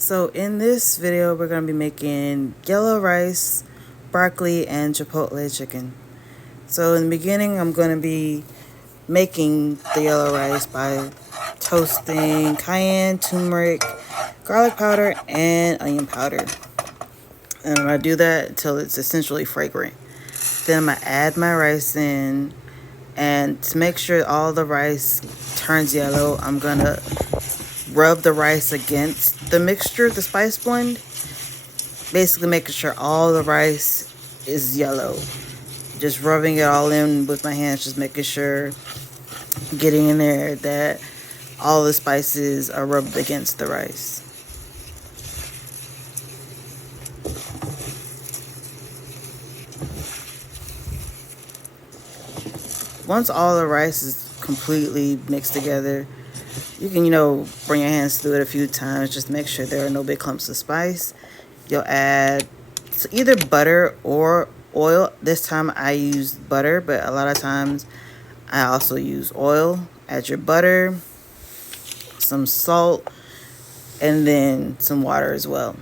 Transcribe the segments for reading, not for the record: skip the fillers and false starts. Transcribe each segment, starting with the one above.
So in this video, we're going to be making yellow rice, broccoli, and chipotle chicken. So in the beginning, I'm going to be making the yellow rice by toasting cayenne, turmeric, garlic powder, and onion powder. And I'm going to do that until it's essentially fragrant. Then I'm going to add my rice in, and to make sure all the rice turns yellow, I'm going to rub the rice against the mixture, the spice blend, basically making sure all the rice is yellow. Just rubbing it all in with my hands, just making sure, getting in there, that all the spices are rubbed against the rice. Once all the rice is completely mixed together, you can, bring your hands through it a few times, just make sure there are no big clumps of spice. You'll add either butter or oil. This time I used butter, but a lot of times I also use oil. Add your butter, some salt, and then some water as well.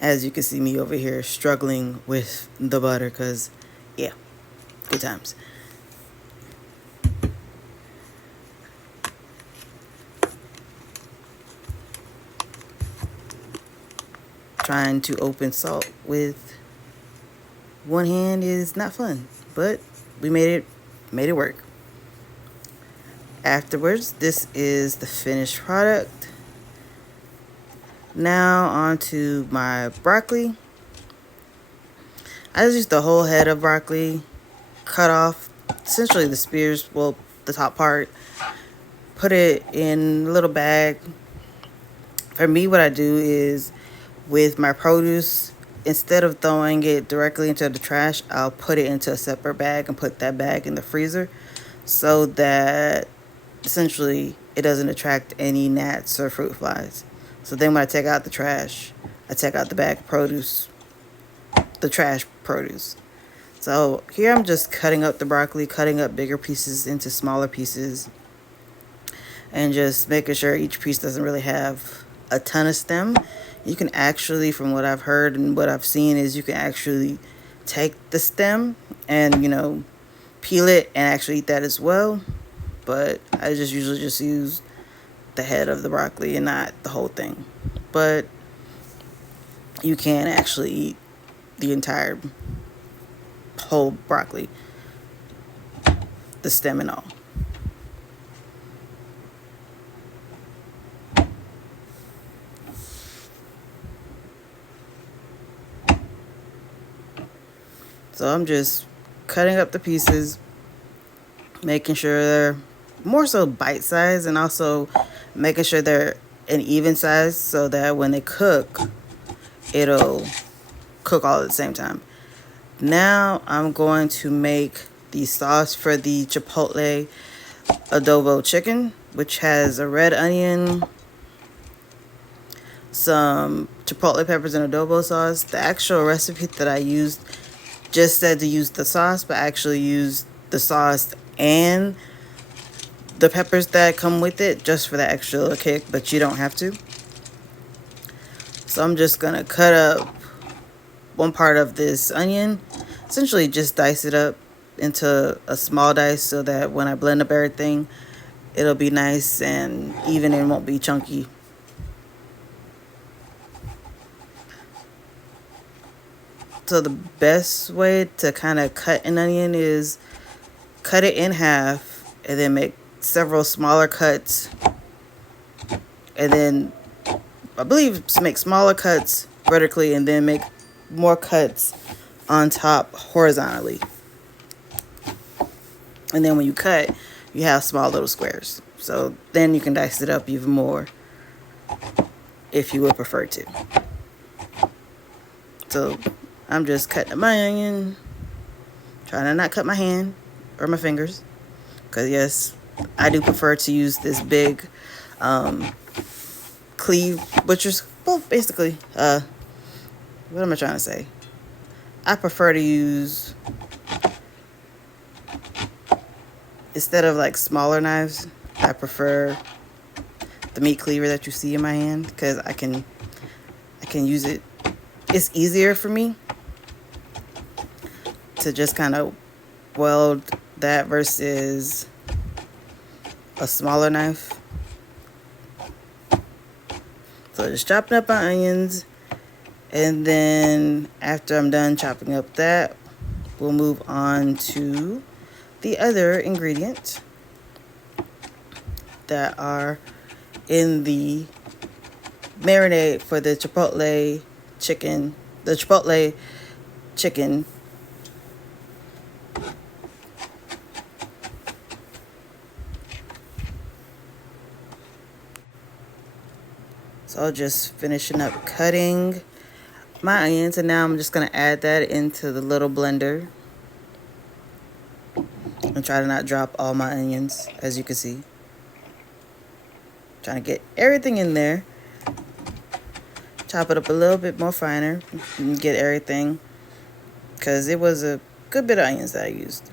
As you can see me over here struggling with the butter because, yeah, good times. Trying to open salt with one hand is not fun, but we made it work. Afterwards, this is the finished product. Now onto my broccoli. I just used the whole head of broccoli, cut off essentially the spears, well, the top part, put it in a little bag. For me, what I do is, with my produce, instead of throwing it directly into the trash, I'll put it into a separate bag and put that bag in the freezer so that essentially it doesn't attract any gnats or fruit flies. So then when I take out the trash, I take out the bag of produce, the trash produce. So here I'm just cutting up the broccoli, cutting up bigger pieces into smaller pieces, and just making sure each piece doesn't really have a ton of stem. You can actually, from what I've heard and what I've seen, is you can actually take the stem and, peel it and actually eat that as well. But I just usually just use the head of the broccoli and not the whole thing. But you can actually eat the entire whole broccoli, the stem and all. So I'm just cutting up the pieces, making sure they're more so bite-sized, and also making sure they're an even size so that when they cook, it'll cook all at the same time. Now I'm going to make the sauce for the chipotle adobo chicken, which has a red onion, some chipotle peppers, and adobo sauce. The actual recipe that I used just said to use the sauce, but I actually used the sauce and the peppers that come with it just for the extra little kick, but you don't have to. So I'm just gonna cut up one part of this onion, essentially just dice it up into a small dice so that when I blend up everything, it'll be nice and even and won't be chunky. So the best way to kind of cut an onion is cut it in half and then make several smaller cuts, and then I believe make smaller cuts vertically and then make more cuts on top horizontally. And then when you cut, you have small little squares. So then you can dice it up even more if you would prefer to. So I'm just cutting my onion, trying to not cut my hand or my fingers, because yes, I do prefer to use this big cleave butcher's, well, basically, what am I trying to say? I prefer to use, instead of like smaller knives, I prefer the meat cleaver that you see in my hand because I can use it. It's easier for me to just kind of weld that versus a smaller knife. So just chopping up my onions, and then after I'm done chopping up that, we'll move on to the other ingredients that are in the marinade for the chipotle chicken. The chipotle chicken. So just finishing up cutting my onions, and now I'm just going to add that into the little blender and try to not drop all my onions, as you can see. Trying to get everything in there. Chop it up a little bit more finer and get everything, because it was a good bit of onions that I used.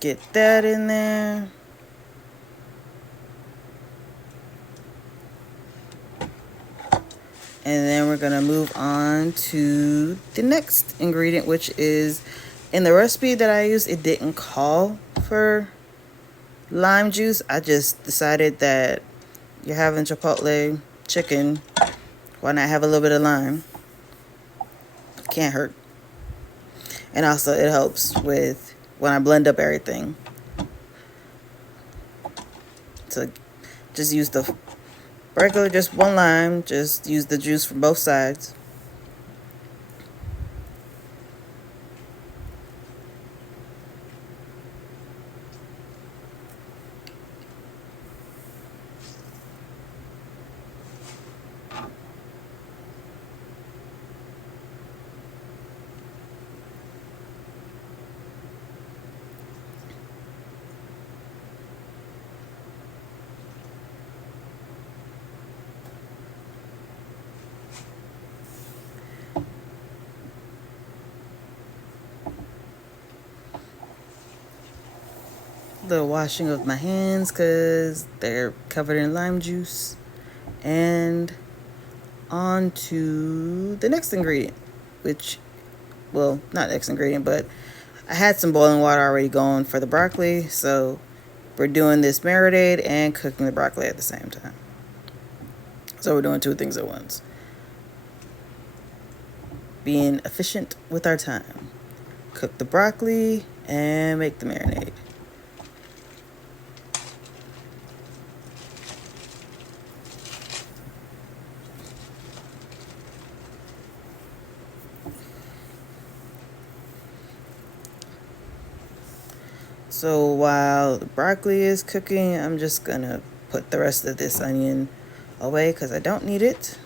Get that in there. And then we're going to move on to the next ingredient, which is in the recipe that I used, it didn't call for lime juice. I just decided that you're having chipotle chicken, why not have a little bit of lime? Can't hurt. And also it helps with when I blend up everything. So just use the regular, just one lime, just use the juice from both sides. Little washing of my hands because they're covered in lime juice. And on to the next ingredient, which, well, not next ingredient, but I had some boiling water already going for the broccoli, so we're doing this marinade and cooking the broccoli at the same time. So we're doing two things at once. Being efficient with our time. Cook the broccoli and make the marinade. So while the broccoli is cooking, I'm just gonna put the rest of this onion away because I don't need it.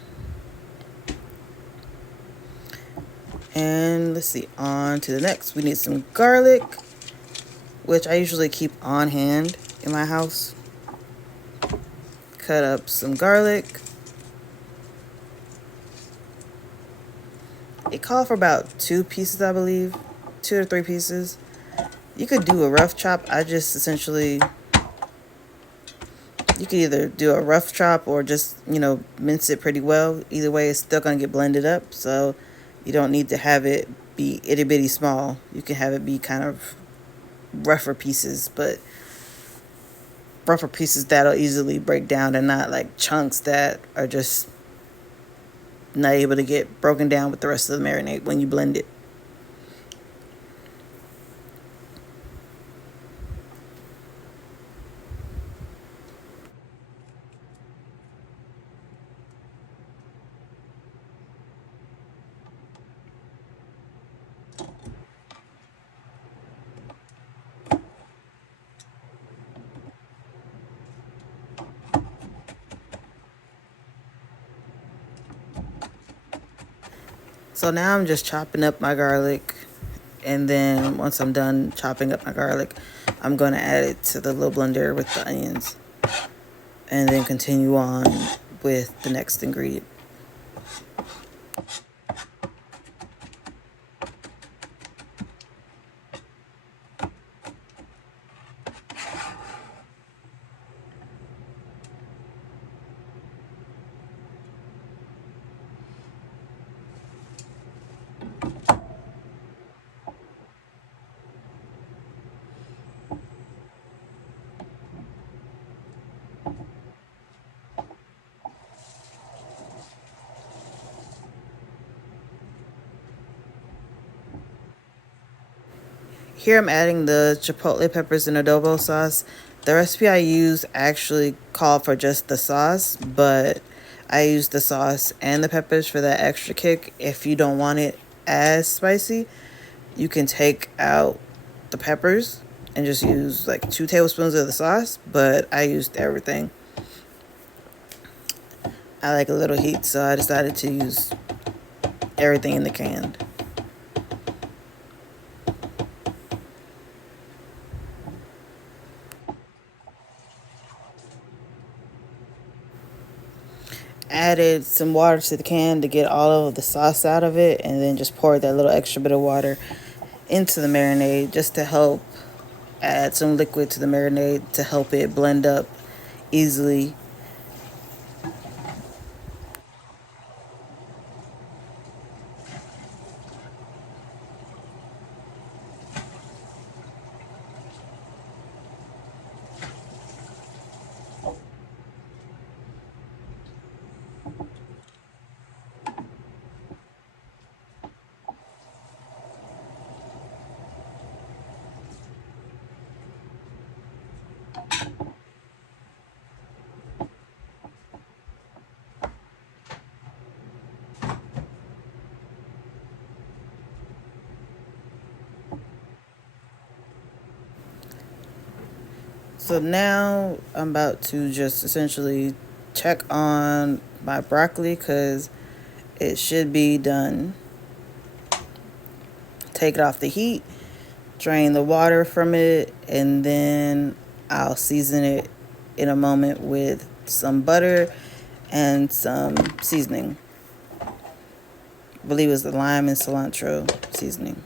And let's see, on to the next. We need some garlic, which I usually keep on hand in my house. Cut up some garlic. It called for about 2 pieces, I believe. 2 or 3 pieces. You could do a rough chop. I just essentially, you could either do a rough chop or just, mince it pretty well. Either way, it's still going to get blended up. So you don't need to have it be itty bitty small. You can have it be kind of rougher pieces, but rougher pieces that'll easily break down and not like chunks that are just not able to get broken down with the rest of the marinade when you blend it. So now I'm just chopping up my garlic, and then once I'm done chopping up my garlic, I'm going to add it to the little blender with the onions, and then continue on with the next ingredient. Here I'm adding the chipotle peppers in adobo sauce. The recipe I used actually called for just the sauce, but I used the sauce and the peppers for that extra kick. If you don't want it as spicy, you can take out the peppers and just use like 2 tablespoons of the sauce, but I used everything. I like a little heat, so I decided to use everything in the can. Added some water to the can to get all of the sauce out of it, and then just poured that little extra bit of water into the marinade just to help add some liquid to the marinade to help it blend up easily. So now I'm about to just essentially check on my broccoli because it should be done. Take it off the heat, drain the water from it, and then I'll season it in a moment with some butter and some seasoning. I believe it was the lime and cilantro seasoning.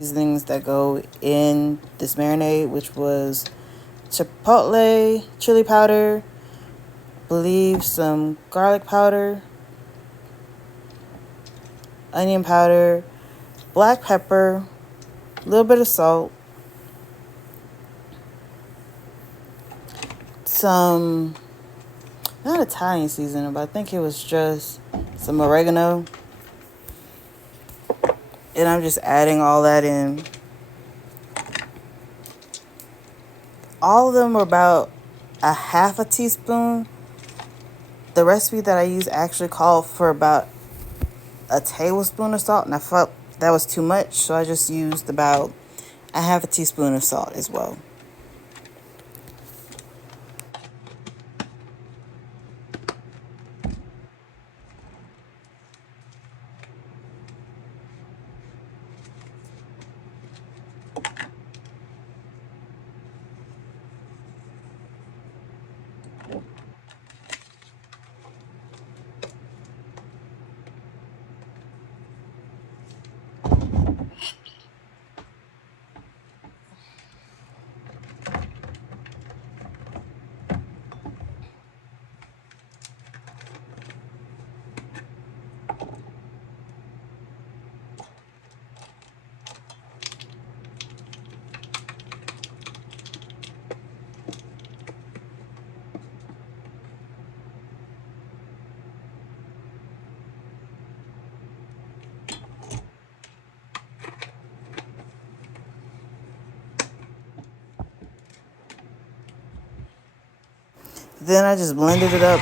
Seasonings that go in this marinade, which was chipotle, chili powder, believe some garlic powder, onion powder, black pepper, a little bit of salt, some, not Italian seasoning, but I think it was just some oregano, And I'm just adding all that in. All of them are about a half a teaspoon. The recipe that I use actually called for about a tablespoon of salt, and I felt that was too much, so I just used about a half a teaspoon of salt as well. Then I just blended it up,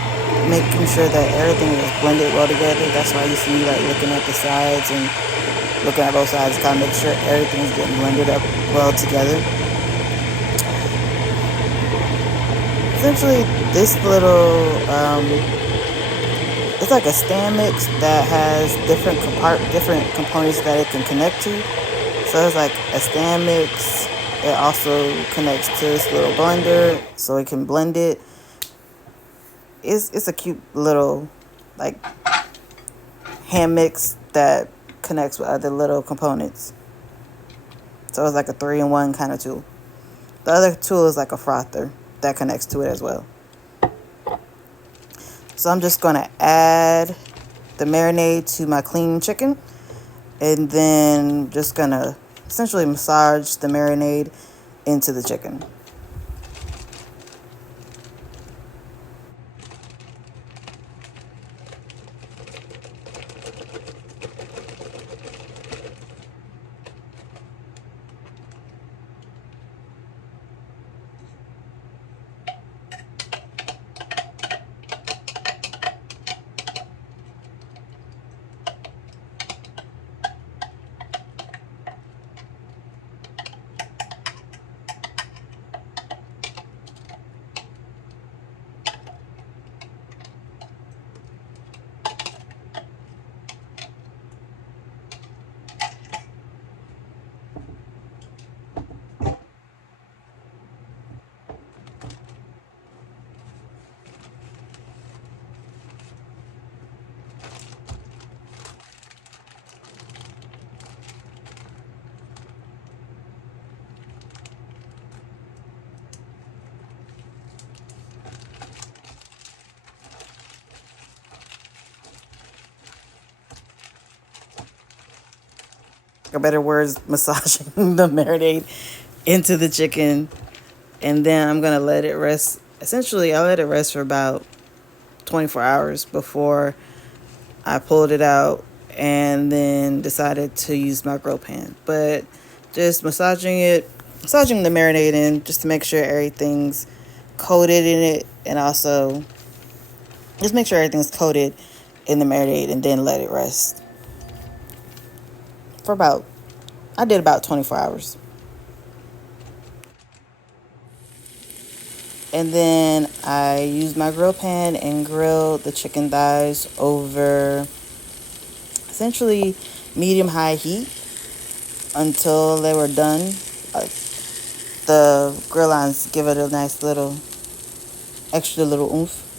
making sure that everything was blended well together. That's why you see me like looking at the sides and looking at both sides, kind of make sure everything's getting blended up well together. Essentially, this little, it's like a stand mix that has different components that it can connect to. So it's like a stand mix. It also connects to this little blender so it can blend it. It's a cute little like hand mix that connects with other little components. So it's like a 3-in-1 kind of tool. The other tool is like a frother that connects to it as well. So I'm just going to add the marinade to my clean chicken, and then just going to essentially massage the marinade into the chicken. A better words, massaging the marinade into the chicken, and then I'm gonna let it rest. Essentially, I let it rest for about 24 hours before I pulled it out and then decided to use my grill pan. But just massaging the marinade in just to make sure everything's coated in it, and also just make sure everything's coated in the marinade, and then let it rest for I did about 24 hours. And then I used my grill pan and grilled the chicken thighs over essentially medium high heat until they were done. The grill lines give it a nice little extra little oomph.